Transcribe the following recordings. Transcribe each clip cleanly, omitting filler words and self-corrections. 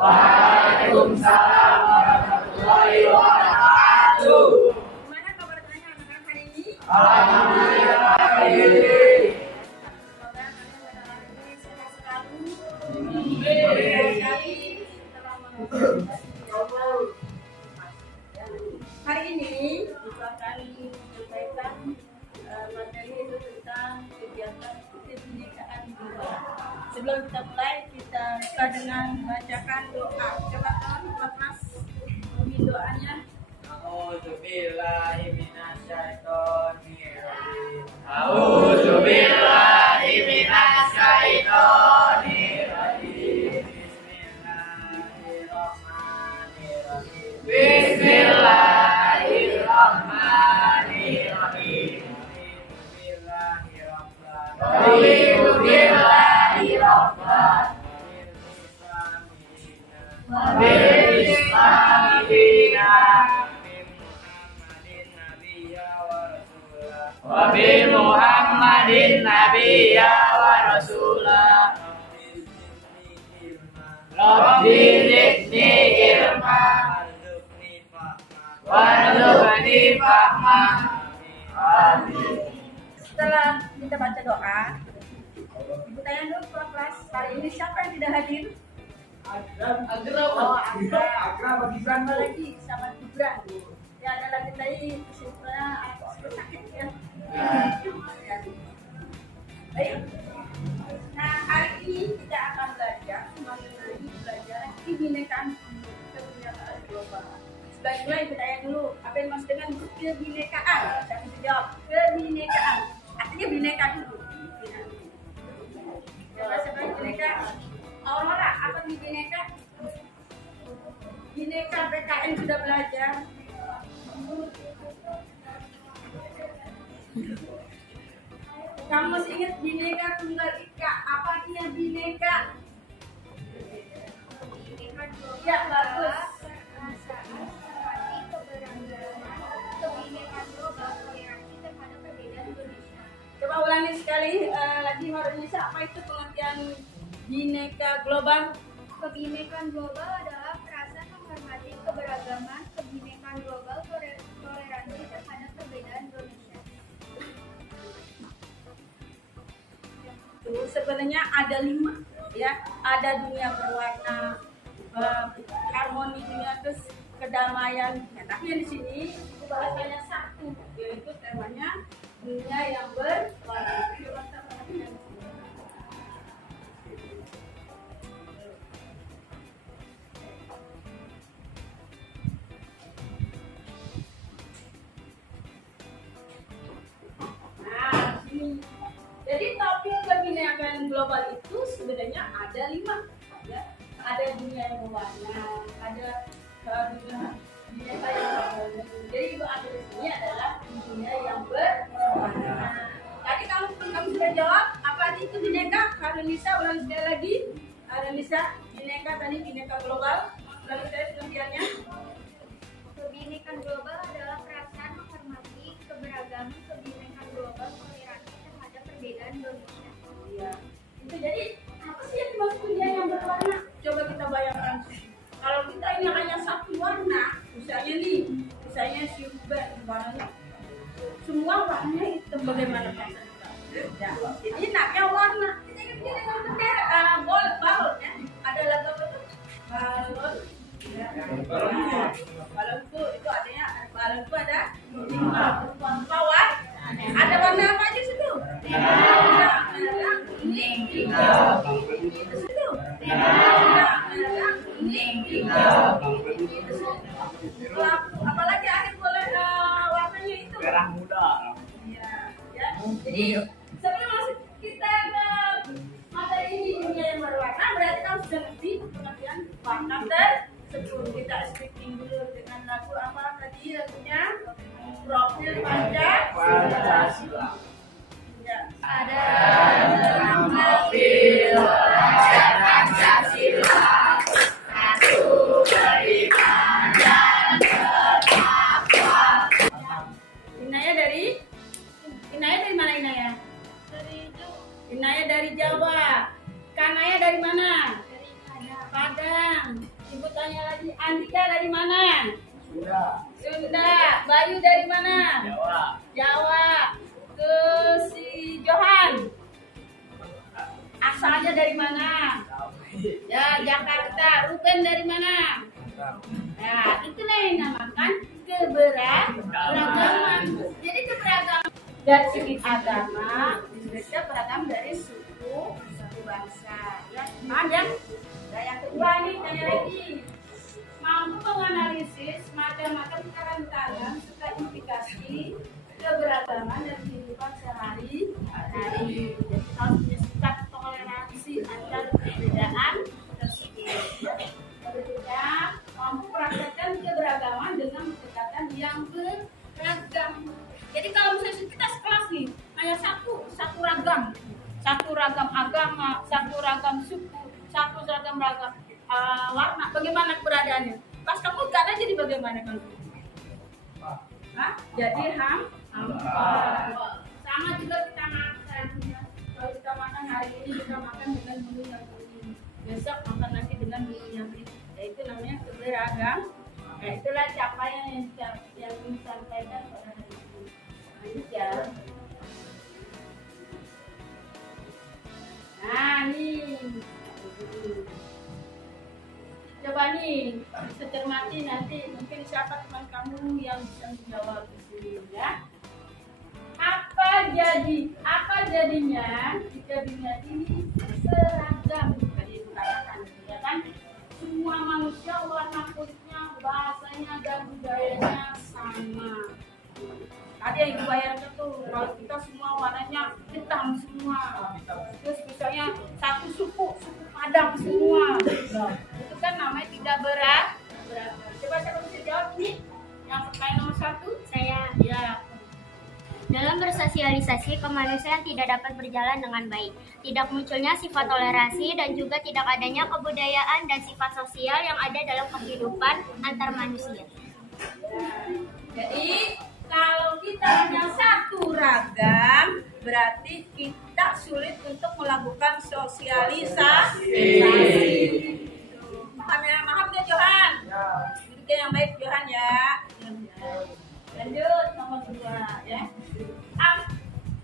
Waalaikumsalam warahmatullahi wabarakatuh. Gimana kabar kalian anak-anak hari ini? Alhamdulillah baik. Semoga kalian pada hari ini sehat selalu. Sekali telah menonton. Hari ini kita akan menyampaikan materi itu tentang kegiatan kebinekaan global. Sebelum kita mulai, kita buka dengan membacakan doa. Coba kawan buat Mas bimbing doanya. A'udzubillahi minasyaitonirrajim. A'udzubillahi minasyaitonirrajim. Bismillahirrahmanirrahim. Bismillahirrahmanirrahim. Raditu billahi rabban wa bil islami dinan wa bi Muhammadin nabiyya wa rasulah. Rabbi zidni ilma warzuqni fahma. Amin. Setelah kita baca doa, Ibu tanya dulu kelas hari ini siapa yang tidak hadir? Agra Gibran lagi sama Gibran. Ya ada lagi tadi kesimpulannya agak sakit ya. Baik. Nah hari ini kita akan belajar mengenai pelajaran kebinekaan global. Sebaiknya Ibu tanya dulu apa yang maksud dengan kebinekaan? Dan kita jawab kebinekaan. Artinya bineka dulu. Siapa bineka? Aurora, apa nih bineka? Bineka PKN sudah belajar. Kamu masih ingat bineka tunggal ika? Apa artinya bineka? Ya bagus. Coba ulangi sekali lagi Marunisa, apa itu pengertian bineka global? Kebinekaan global adalah perasaan menghormati keberagaman, kebinekaan global, toleransi terhadap perbedaan Indonesia. Sebenarnya ada 5 ya, ada dunia berwarna, harmoni dunia, terus kedamaian. Tapi di sini bahas hanya satu, yaitu temanya dunia yang berwarna. Nah, sini. Jadi topik kebinekaan global itu sebenarnya ada 5 ya. Ada dunia yang berwarna, ada dunia bineka yang berwarna. Jadi Ibu ambil di sini adalah dunia yang berwarna. Tadi kamu sudah jawab apa itu bineka? Harunisa ulang sekali lagi. Harunisa, bineka tadi bineka global. Ulang sekali pengertiannya. Kebinekaan global adalah perasaan menghormati keberagaman, kebinekaan global, toleransi terhadap perbedaan Indonesia. Iya. Itu jadi apa sih yang dimaksud dunia yang berwarna? Coba kita bayangkan. Kalau kita ini hanya satu warna, misalnya nih, misalnya si Uber warnanya semua warnanya hitam, bagaimana perasaan kita? Ya. Jadi naknya warna. Kita kan dengan bendera, balon ya. Ada lagu apa tuh? Balon. Ya. Balon itu adanya balon itu ada 5 bawah. Ada warna apa aja situ? Merah, kuning, hijau. Situ. Merah, kuning, hijau. Apalagi akhir boleh warnanya itu Merah muda. ya, ya. Jadi sebelum masuk kita ke materi ini dunia yang berwarna, berarti kamu sudah ngerti pengertian warna tersebut. Kita speaking dulu dengan lagu apa tadi lagunya? Profil Pancasila. Ya. Ada dalam profil Pancasila. Satu beriman dan bertakwa. Inaya dari mana Inaya? Inaya dari Jawa. Kanaya dari mana? Dari Padang. Padang. Tanya lagi, Andika dari mana? Sudah. Sunda. Bayu dari mana? Jawa. Jawa. Terus si Johan. Asalnya dari mana? Ya, Jakarta. Ruben dari mana? Nah, itulah yang dinamakan keberagaman. Jadi keberagaman dari segi agama, kita beragam dari suku, satu bangsa. Ya, ada. Nah, yang kedua nih, tanya lagi. Mampu menganalisis macam-macam kerentanan serta implikasi keberagaman dan kehidupan sehari-hari. Jadi harus punya sikap toleransi antar perbedaan tersebut. Berikutnya, mampu praktekkan keberagaman dengan pendekatan yang beragam. Jadi kalau misalnya kita sekelas nih, hanya satu ragam agama, satu ragam suku, satu ragam warna, bagaimana keberadaannya? Pas kamu karena jadi bagaimana kan? Hah? Jadi hampa. Sama juga kita makan. Ya. Kalau kita makan hari ini kita makan dengan menu yang ini, besok makan lagi dengan menu yang ini. Ya, itu namanya keberagam. Nah, itulah capaian yang disampaikan pada hari ini. Lanjut ya. Nah, nih. Coba nih, cermati nanti mungkin siapa teman kamu yang bisa menjawab di sini ya. Apa jadinya jika dunia ini seragam? Tadi dikatakan ya kan? Semua manusia warna kulitnya, bahasanya dan budayanya sama. Tadi yang dibayangkan tuh, kalau kita semua warnanya hitam semua. Terus misalnya satu suku Padang semua. Itu kan namanya tidak beragam. Coba siapa bisa jawab nih? Yang pertanyaan nomor 1? Saya. Ya. Dalam bersosialisasi, kemanusiaan tidak dapat berjalan dengan baik. Tidak munculnya sifat toleransi dan juga tidak adanya kebudayaan dan sifat sosial yang ada dalam kehidupan antar manusia. Jadi kalau kita hanya satu ragam, berarti kita sulit untuk melakukan sosialisasi. Paham ya? Paham ya Johan? Duduknya yang baik Johan ya. Lanjut nomor 2 ya.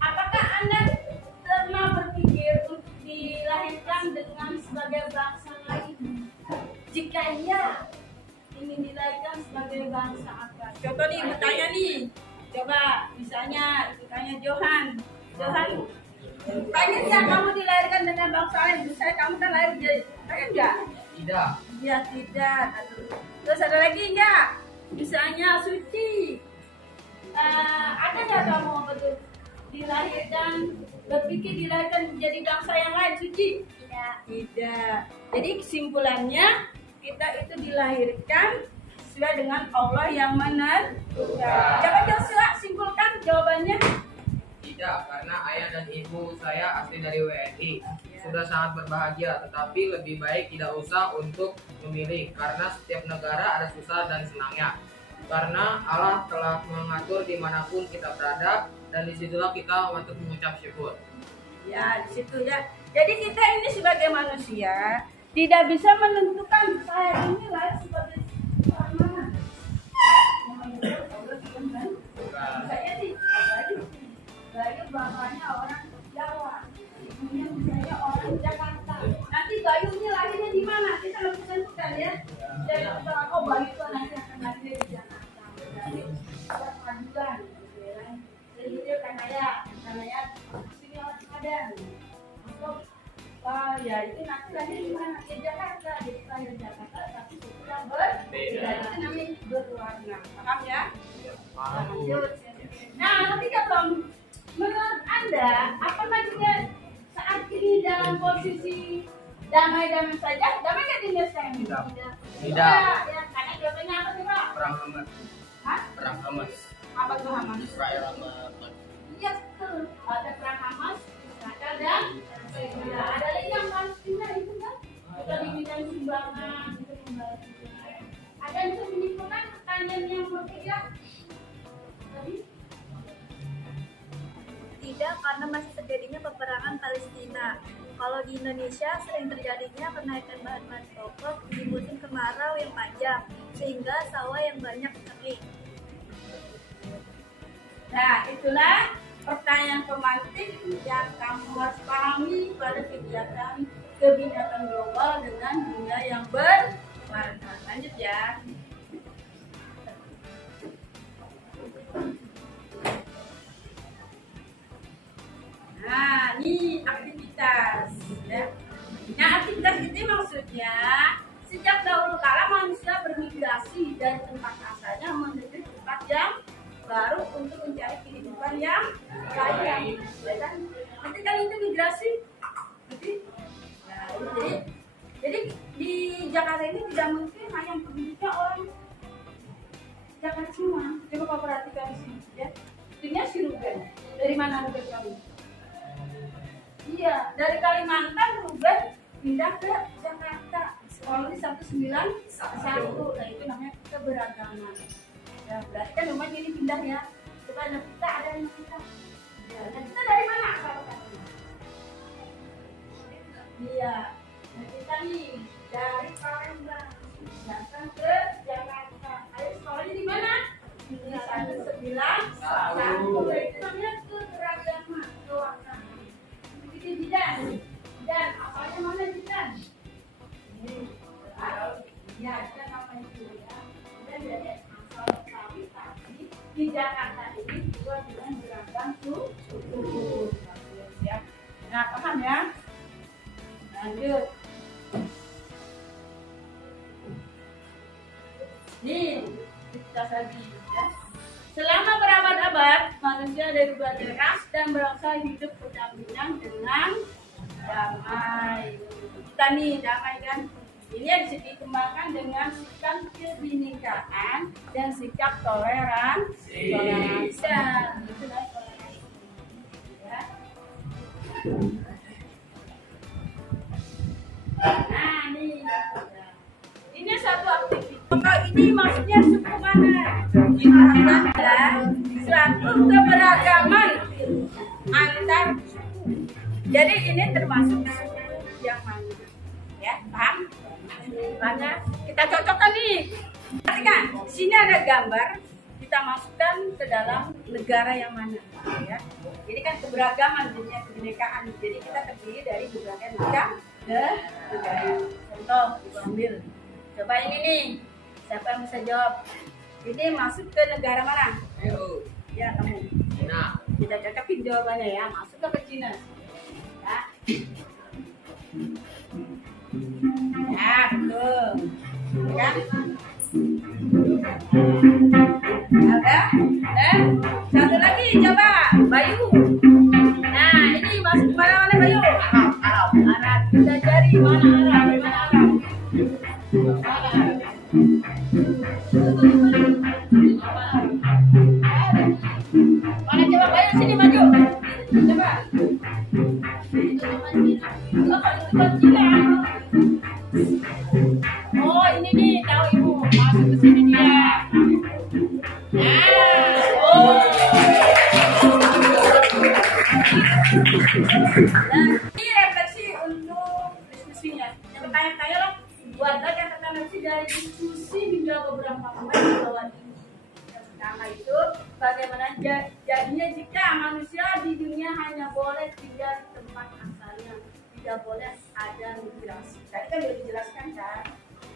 Apakah Anda pernah berpikir untuk dilahirkan dengan sebagai bangsa lain? Jika iya, ingin dilahirkan sebagai bangsa apa? Coba nih bertanya nih. Coba misalnya tanya Johan. Pengen nggak kamu dilahirkan dengan bangsa lain? Misalnya kamu kan lahir jadi, pengen nggak? Tidak. Ya tidak. Terus ada lagi nggak? Misalnya Suci. Ada nggak kamu betul berpikir dilahirkan menjadi bangsa yang lain, Suci? Tidak. Jadi kesimpulannya kita itu dilahirkan sesuai dengan Allah yang menentukan. Coba Joshua simpulkan jawabannya. Tidak, karena ayah dan ibu saya asli dari WNI. Sudah sangat berbahagia, tetapi lebih baik tidak usah untuk memilih, karena setiap negara ada susah dan senangnya. Karena Allah telah mengatur dimanapun kita berada, dan disitulah kita untuk mengucap syukur. Ya, di situ ya. Jadi kita ini sebagai manusia tidak bisa menentukan saya ini lahir sebagai orang mana. Saya sih, Bayu bapaknya orang Jawa, ibunya misalnya orang Jakarta. Nanti Bayu ini lahirnya di mana? Kita harus tentukan ya. Jadi kita Bayu itu nanti akan lahir di Jakarta. Jadi kita pengajuan. Jadi dia karena sini orang Padang. Ya itu nanti lahir di mana? Di Jakarta. Jadi lahir di Jakarta tapi sudah berbeda. Itu namanya berwarna. Paham ya? Lanjut. Nah, ketika menurut Anda, apakah juga saat ini dalam posisi damai-damai saja? Damai nggak di Indonesia ini? Tidak. Ya, karena jawabannya apa sih Pak? Perang Hamas. Hah? Perang Hamas. Apa tuh Hamas? Israel sama Hamas. Iya betul. Ada perang Hamas, Israel dan ada lagi yang Palestina itu kan? Kita diminta sumbangan, itu membantu. Ada yang bisa menyimpulkan pertanyaan yang berbeda? Tidak, karena masih terjadinya peperangan Palestina. Kalau di Indonesia sering terjadinya kenaikan bahan pokok di musim kemarau yang sehingga sawah yang banyak kering. Nah, itulah pertanyaan pemantik yang kamu harus pahami pada kegiatan kebijakan global dengan dunia yang berwarna. Lanjut ya. Nah, ini aktivitas. Ya. Nah, aktivitas itu maksudnya sejak dahulu kala manusia bermigrasi dari tempat asalnya menuju tempat yang baru untuk mencari kehidupan yang lain. Ya kan? Nanti kan itu migrasi. Jadi di Jakarta ini tidak mungkin hanya penduduknya orang Jakarta semua. Coba kau perhatikan di sini, ya. Ini si Ruben. Dari mana Ruben kamu? Iya, dari Kalimantan Ruben pindah ke Jakarta. Sekolah di 191. Nah, itu namanya keberagaman. Ya, berarti kan rumahnya ini pindah ya. Coba ada kita, ada yang kita. Ya, nah kita dari mana asal katanya? Iya, nah kita nih dari Palembang datang ke Jakarta. Ayo sekolahnya di mana? Di 191. Itu namanya keberagaman kewarnaan. Jadi Jidan, asalnya mana Jidan? Ini, ya kita namanya itu ya. Dan jadi asal kami tadi di Jakarta ini juga dengan beragam suku. Ya, nah paham ya? Lanjut. Nih, kita lagi ya. Selama berabad-abad, manusia dari berbagai ras dan bangsa hidup berdampingan dengan damai. Kita nih damai kan? Ini yang dikembangkan dengan sikap kebinekaan dan sikap toleransi. Itulah toleransi. Ya. Nah, ini satu aktivitas. Kalau ini maksudnya suku mana? Ini adalah suatu keberagaman antar suku. Jadi ini termasuk suku yang mana? Ya, paham? Mana? Kita cocokkan nih. Perhatikan, di sini ada gambar. Kita masukkan ke dalam negara yang mana? Ya. Jadi kan keberagaman, jadinya kebinekaan. Jadi kita terdiri dari berbagai macam negara. Contoh, ibu ambil. Coba yang ini. Siapa yang bisa jawab? Ini masuk ke negara mana? Ayo. Ya, kamu. Cina. Kita cocokin jawabannya ya. Masuk ke Cina. Ya. Ya, betul. Ya. Ada? Satu lagi, coba. Bayu. Nah, ini masuk mana Bayu? Arab. Kita cari mana Arab? Mana Arab? Mana coba Bayu sini maju. Coba. Oh, ini nih tahu ibu. Masuk ke sini dia. Ini refleksi untuk diskusinya. Yang bertanya-tanya loh, buatlah catatan refleksi dari diskusi hingga beberapa poin di bawah ini. Yang pertama itu, bagaimana jadinya jika manusia di dunia hanya boleh tinggal di tempat asalnya, tidak boleh ada migrasi. Tadi kan sudah dijelaskan kan,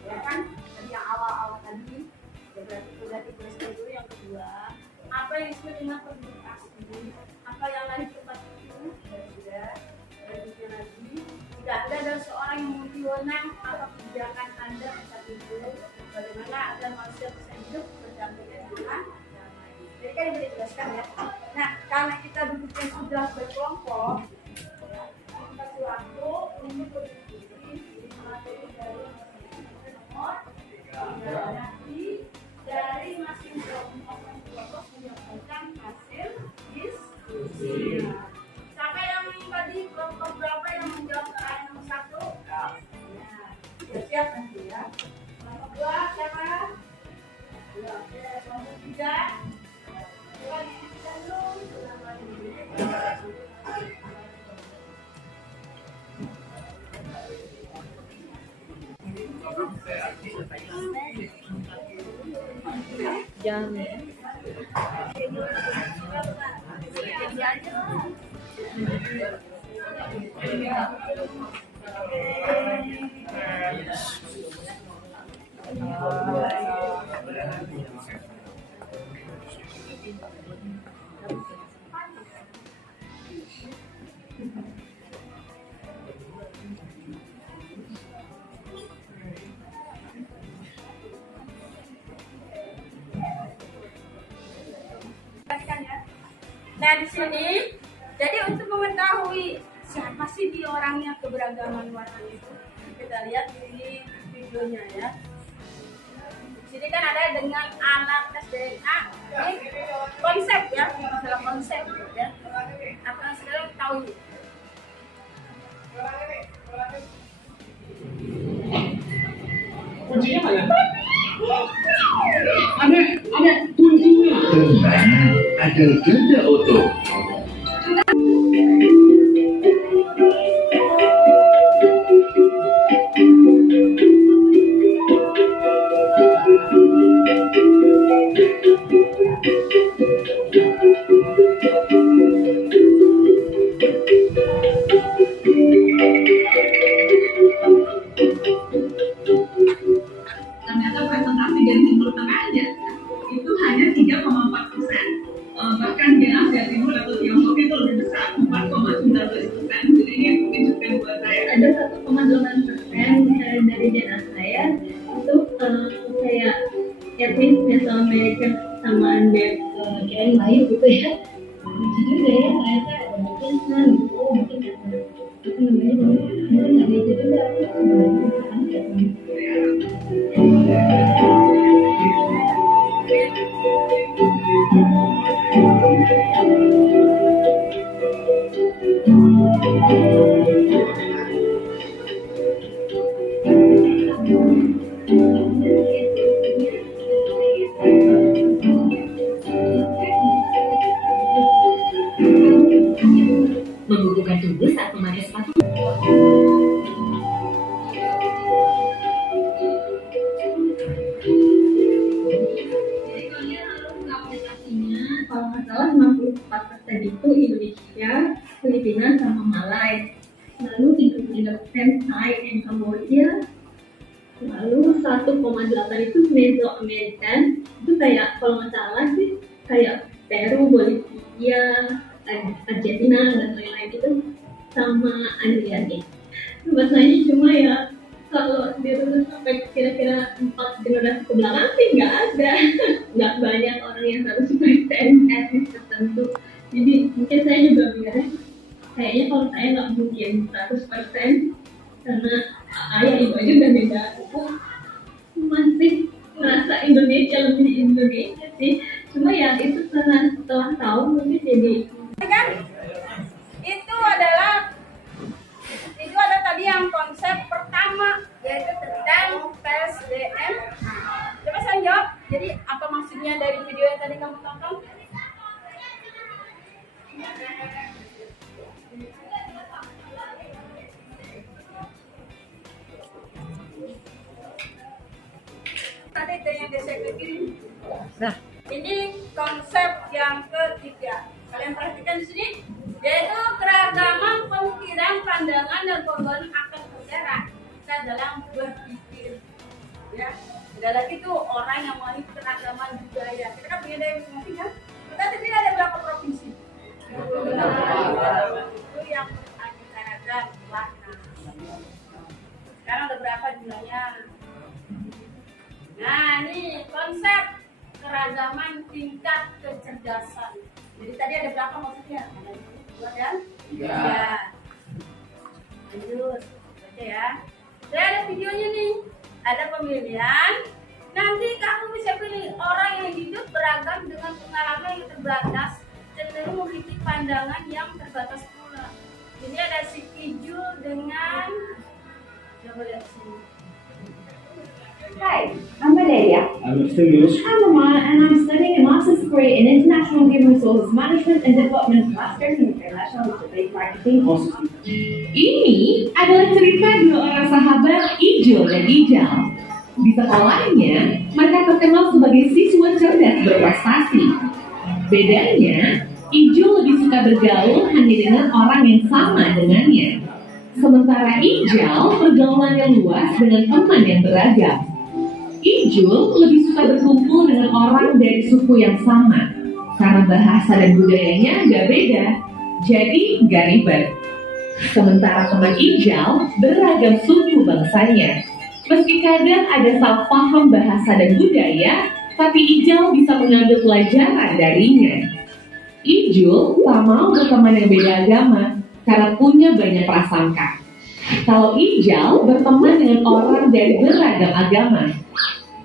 ya kan? Dari yang awal-awal tadi, ya berarti sudah dijelaskan dulu. Yang kedua, apa yang disebut dengan penduduk asli, apa yang lain tempat itu, dan sudah lagi. Tidak ada seorang yang memiliki wewenang apa kebijakan Anda saat itu, bagaimana agar manusia bisa hidup berdampingan dengan damai. Jadi kan sudah dijelaskan ya. Nah, karena kita duduknya sudah berkelompok, ya, kita suatu untuk berdiskusi materi dari nomor nanti dari masing-masing kelompok menyampaikan hasil diskusi. Siapa yang tadi kelompok berapa yang menjawab pertanyaan nomor 1? Ya, siap nanti ya. Nomor 2 siapa? Ya, nomor 3. Coba diskusikan dulu. Jangan. Nah di sini, jadi untuk mengetahui siapa sih di orangnya keberagaman warna itu, kita lihat di videonya ya. Di sini kan ada dengan alat tes DNA, ini konsep ya, masalah konsep ya. Apa yang saudara tahu? Kuncinya mana? Ada kuncinya. Tenang, ada ganda oto. Ternyata presentasi dari Timur Tengah aja itu hanya 3,4%. Bahkan di Asia Timur atau Tiongkok itu lebih besar, 4,19%. Jadi ini menunjukkan buat saya ada 1,8% dari DNA saya itu kayak etnis Mesoamerica sama kirain Melayu gitu ya. Lucu juga ya, ternyata ada mungkin gitu, mungkin karena apa namanya mungkin nggak gitu juga aku sebenarnya membutuhkan tubuh saat memakai sepatu. Jadi kalian harus buka aplikasinya. Kalau nggak salah 64% itu Indonesia, Filipina sama Malai. Lalu 33% Thai dan Kamboja. Lalu 1,8 itu Mesoamerican. Itu kayak kalau nggak salah sih kayak Peru, Bolivia, Argentina dan lain-lain itu sama Andriani. Bahasanya cuma ya kalau dirunut sampai kira-kira 4 generasi ke belakang sih nggak ada, nggak banyak orang yang harus present etnis tertentu. Jadi mungkin saya juga mikirnya kayaknya kalau saya nggak mungkin 100% karena ayah ibu aja udah beda, aku masih merasa Indonesia lebih Indonesia sih. Cuma ya itu karena setelah tahu mungkin jadi Kan itu ada tadi yang konsep pertama yaitu tentang tes DNA. Coba saya jawab. Jadi apa maksudnya dari video yang tadi kamu tonton? Tadi itu yang saya kirim. Nah. Ini konsep yang ketiga. Kalian perhatikan di sini, yaitu keragaman pemikiran, pandangan, dan pengetahuan akan negara kita dalam berpikir. Ya, ada lagi tuh orang yang memiliki keragaman budaya. Kita kan punya budaya masing-masing kan? Kita di sini ada berapa provinsi? Itu yang antaragam warna. Sekarang ada berapa jumlahnya? Nah, ini konsep keragaman tingkat kecerdasan. Jadi tadi ada berapa maksudnya? Ada 2 dan 3. Lanjut, baca ya. Saya ada videonya nih. Ada pemilihan. Nanti kamu bisa pilih orang yang hidup beragam dengan pengalaman yang terbatas, cenderung memiliki pandangan yang terbatas pula. Ini ada si Kijul dengan, coba lihat sini. Hi, I'm Valeria. I'm Stimulus. I'm Amar, and I'm studying a master's degree in International Human Resources Management and Development, Masters in International Debate Marketing. ini adalah cerita 2 orang sahabat Ijul dan Ijal. Di sekolahnya, mereka terkenal sebagai siswa cerdas berprestasi. Bedanya, Ijul lebih suka bergaul hanya dengan orang yang sama dengannya. Sementara Ijal pergaulannya luas dengan teman yang beragam. Ijul lebih suka berkumpul dengan orang dari suku yang sama. Karena bahasa dan budayanya nggak beda, jadi nggak ribet. Sementara teman Ijal beragam suku bangsanya. Meski kadang ada salah paham bahasa dan budaya, tapi Ijal bisa mengambil pelajaran darinya. Ijul tak mau berteman yang beda agama karena punya banyak prasangka. Kalau Ijal berteman dengan orang dari beragam agama.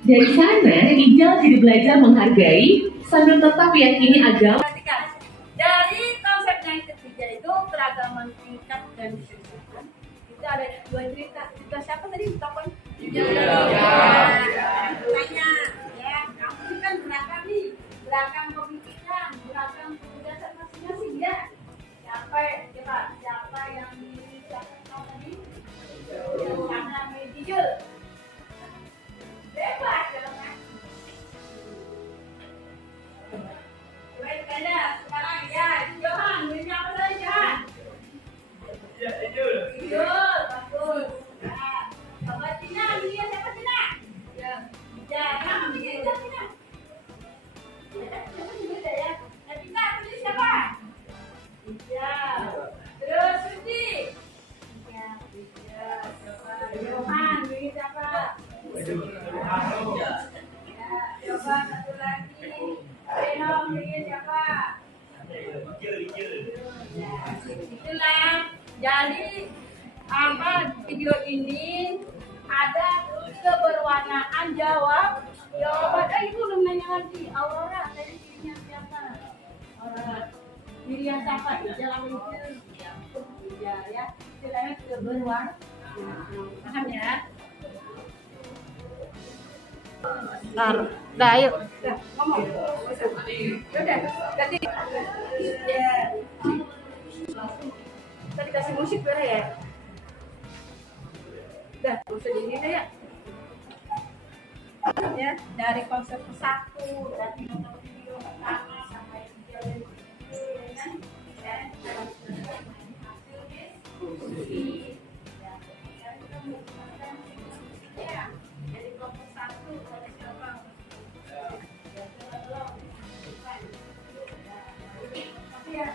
Dari sana, Ijal jadi belajar menghargai sambil tetap meyakini agama. Dari konsep yang ketiga itu keragaman tingkat dan kesulitan. Itu ada dua cerita. Cerita siapa tadi? Tokon? Tanya, ya, kamu kan beragam nih, beragam pemikiran, beragam kebiasaan masing-masing ya. Siapa yang disiapkan tadi? Karena Jujur. Bebas ya, kan? Baik, Kanda, sekarang ya, Johan, ini apa tadi, Johan? Jujur, bagus. Nah, Bapak Cina, ini siapa Cina? Ya, kamu bikin Cina. Siapa juga ya? Cina, pilih siapa? Ya. Terus Suci. Ya. Johan, pilih siapa? Ya, coba satu lagi. Reno, pilih siapa? Itulah. Jadi video ini ada keberwarnaan jawaban. Ibu belum nanya lagi. Aurora tadi dirinya siapa? Aurora. Dirinya siapa? Jalan itu. Ya. Istilahnya keberwarnaan. Paham ya? Dah, ayo. Ngomong. Udah, ganti. Ya. Tadi kasih musik ya. Udah, usah di sini ya. Ya, dari konsep ke satu, dari nonton video pertama sampai video yang dari kelompok satu dari siapa? Ya.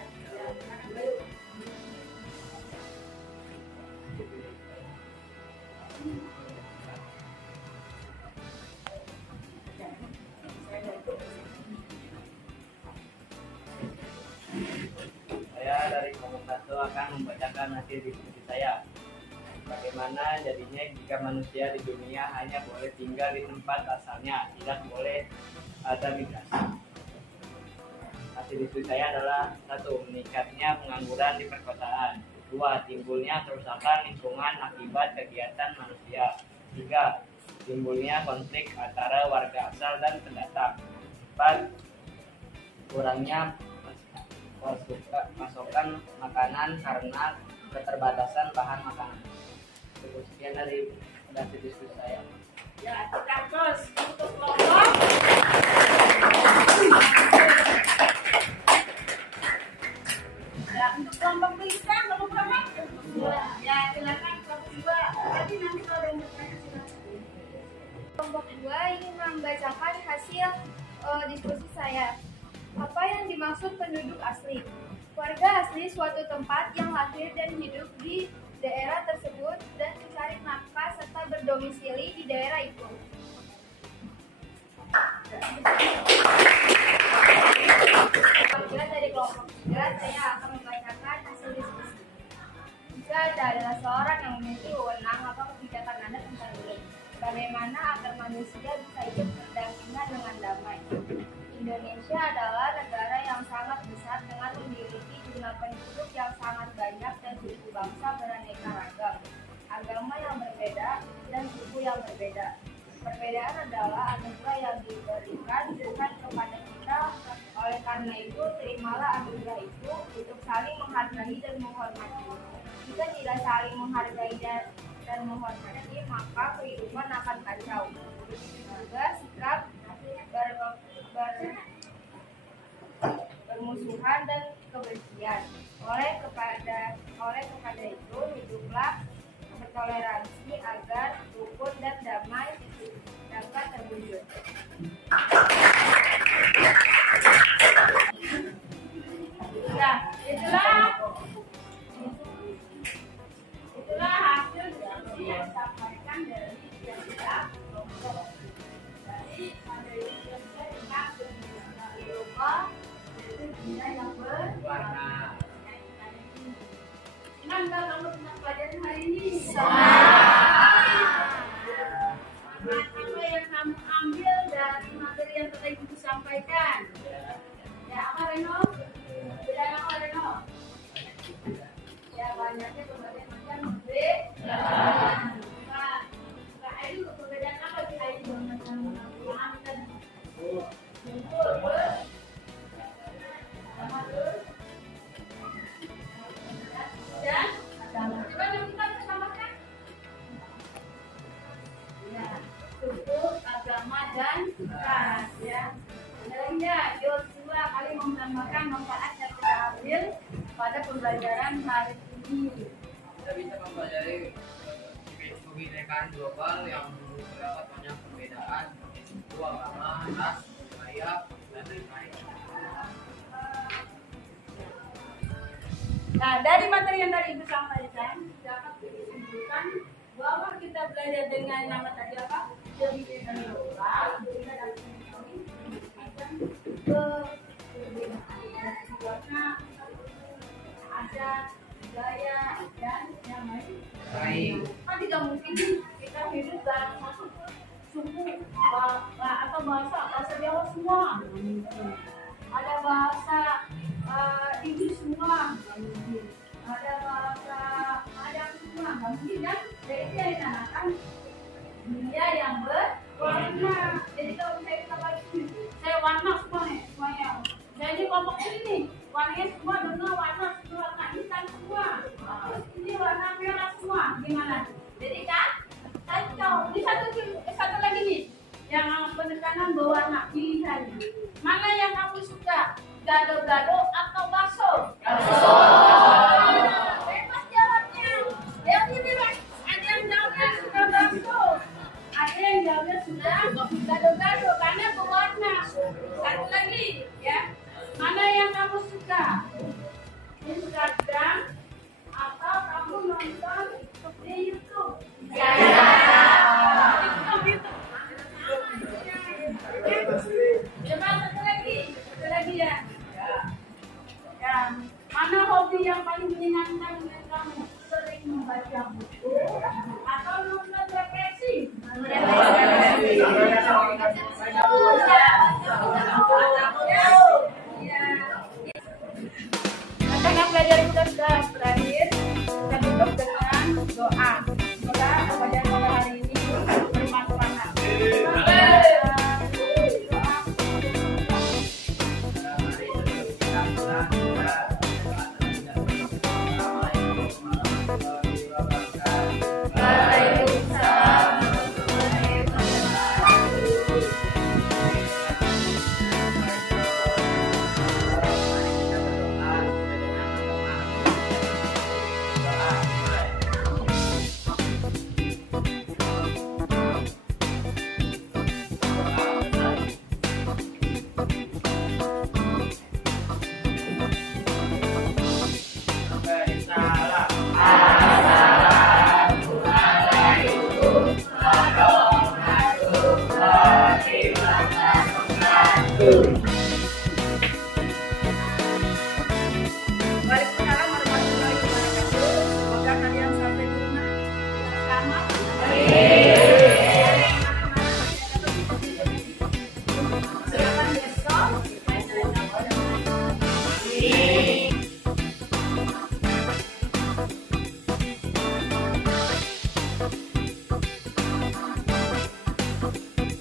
Saya dari kelompok satu akan membacakan hasil diskusi saya. Bagaimana jadinya jika manusia di dunia hanya boleh tinggal di tempat asalnya, tidak boleh ada migrasi. Hasil diskusi saya adalah: 1. Meningkatnya pengangguran di perkotaan. 2. Timbulnya kerusakan lingkungan akibat kegiatan manusia. 3. Timbulnya konflik antara warga asal dan pendatang. 4. Kurangnya pasokan makanan karena keterbatasan bahan makanan. Sekian dari diskusi saya. Ya, kita terus untuk kelompok. Ya, untuk kelompok tulisan, kelompok berapa? Ya, silakan kelompok 2. Nanti kalau ada yang bertanya silakan. Kelompok 2 ingin membacakan hasil diskusi saya. Apa yang dimaksud penduduk asli? Warga asli suatu tempat yang lahir dan hidup di daerah tersebut dan mencari nafkah serta berdomisili di daerah itu. Apabila dari kelompok 3, saya akan membacakan hasil diskusi. Jika Anda adalah seorang yang memiliki wewenang atau kebijakan Anda tentang ini, bagaimana agar manusia bisa hidup berdampingan dengan damai? Indonesia adalah negara yang sangat besar dengan memiliki jumlah penduduk yang sangat banyak dan suku bangsa beraneka ragam, agama yang berbeda, dan suku yang berbeda. Perbedaan adalah anugerah yang diberikan bukan kepada kita. Oleh karena itu, terimalah anugerah itu untuk saling menghargai dan menghormati. Jika tidak saling menghargai dan dan menghormati, maka kehidupan akan kacau. Juga sikap bermusuhan dan kebencian. Oleh kepada itu, hiduplah bertoleransi agar rukun dan damai dapat terwujud. Nah, itulah hasil diskusi yang disampaikan dari tiap kelompok. Jadi materi yang saya tentang lupa yaitu dunia yang berwarna. Senang nggak kamu tentang pelajaran hari ini? Apa yang kamu ambil dari materi yang tadi Ibu sampaikan? Ya, apa Reno? Bedanya apa Reno? Ya, banyaknya berbagai macam beda. Kak Ayu, perbedaan apa sih Ayu dengan paham tadi? Dan coba kita samakan. Ya, suku, agama dan ras ya. Sebenarnya Joshua kali menambahkan manfaat yang kita ambil pada pembelajaran hari ini. Kita bisa mempelajari kebinekaan global yang terdapat banyak perbedaan seperti suku, agama, ras, budaya, dan lain-lain. Nah, dari materi yang tadi Ibu sampaikan dapat disimpulkan bahwa kita belajar dengan nama tadi apa? Kebinekaan global. Kita dapat mengetahui macam kebinekaan warna, adat, budaya, dan yang lain. Kan tidak mungkin kita hidup dalam satu suku atau bahasa Jawa semua. Ada bahasa Inggris semua, ada bahasa Padang semua, nggak mungkin kan? Jadi itu yang dinamakan dunia yang berwarna. Jadi kalau saya kita bagi, saya warna semua nih, semuanya. Saya ini kelompok ini nih, warnanya semua dengan warna hitam semua. Terus ini warna merah semua, gimana? Jadi kan, kacau. Ini satu lagi nih, yang penekanan berwarna pilihan. Mana yang kamu suka? Gado-gado atau bakso? Bebas jawabnya. Yang ini mas, ada yang jawabnya sudah bakso, ada yang jawabnya sudah gado-gado karena berwarna. Satu lagi, ya. Mana yang kamu suka? Instagram atau kamu nonton di YouTube? Coba satu lagi ya. Ya, mana hobi yang paling menyenangkan dengan kamu? Sering membaca buku atau nonton televisi? Karena pelajaran kita sudah berakhir, kita tutup dengan doa. Semoga pelajaran pada hari ini bermanfaat. Assalamualaikum warahmatullahi wabarakatuh.